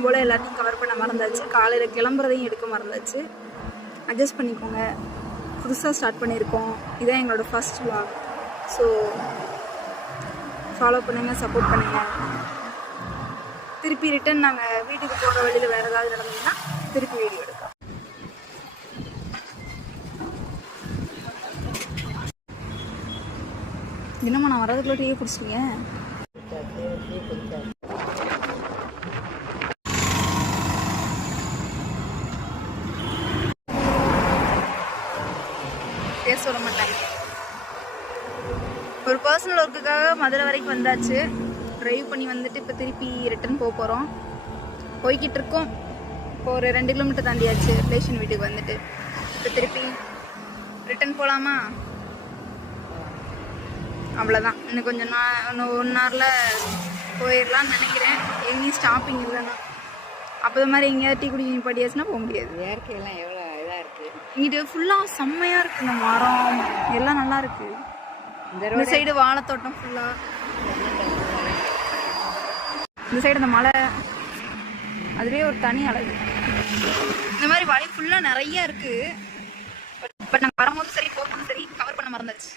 வழக்கம் போல் எல்லாத்தையும் கவர் பண்ண மறந்தாச்சு. காலையில் கிளம்புறதையும் எடுக்க மறந்தாச்சு. அட்ஜஸ்ட் பண்ணிக்கோங்க. புதுசாக ஸ்டார்ட் பண்ணியிருக்கோம். இதான் எங்களோட ஃபர்ஸ்ட் vlog. ஸோ ஃபாலோ பண்ணுங்கள், சப்போர்ட் பண்ணுங்கள். திருப்பி ரிட்டன் நாங்கள் வீட்டுக்கு போகிற வழியில் வேறு ஏதாவது நடந்ததுன்னா திருப்பி வீடியோ எடுக்கலாம். என்னம்மா நான் வரதுக்குள்ள டீ குடிச்சிட்டீங்க? பேர் சொல்ல மாட்டாங்க. ஒரு பர்சனல் ஒர்க்குக்காக மதுரை வரைக்கும் வந்தாச்சு. ட்ரைவ் பண்ணி வந்துட்டு இப்போ திருப்பி ரிட்டன் போக போகிறோம். போய்கிட்டு இருக்கோம். இப்போ ஒரு 2 கிலோமீட்டர் தாண்டியாச்சு ரிலேஷன் வீட்டுக்கு வந்துட்டு. இப்போ திருப்பி ரிட்டன் போகலாமா? அவ்வளோதான். இன்னும் கொஞ்சம் இன்னும் 1 ஹவரில் போயிடலான்னு நினைக்கிறேன். எங்கேயும் ஸ்டாப்பிங் இல்லைன்னா. அப்போ மாதிரி எங்கேயாவது டீ குடிக்க நிப்பாட்டியாச்சுன்னா போக முடியாது. இயற்கையெல்லாம் எவ்வளோ இதாக இருக்குது. இங்கிட்டு ஃபுல்லாக செம்மையாக இருக்குது. இந்த மரம் எல்லாம் நல்லா இருக்குது. இந்த சைடு வாழைத்தோட்டம் ஃபுல்லாக, இந்த சைடு இந்த மலை, அதுவே ஒரு தனி அழகு. இந்த மாதிரி வழி ஃபுல்லாக நிறைய இருக்குது. பட் நாங்கள் வரும்போது சரி, போகும்போது சரி, கவர் பண்ண மறந்துச்சு.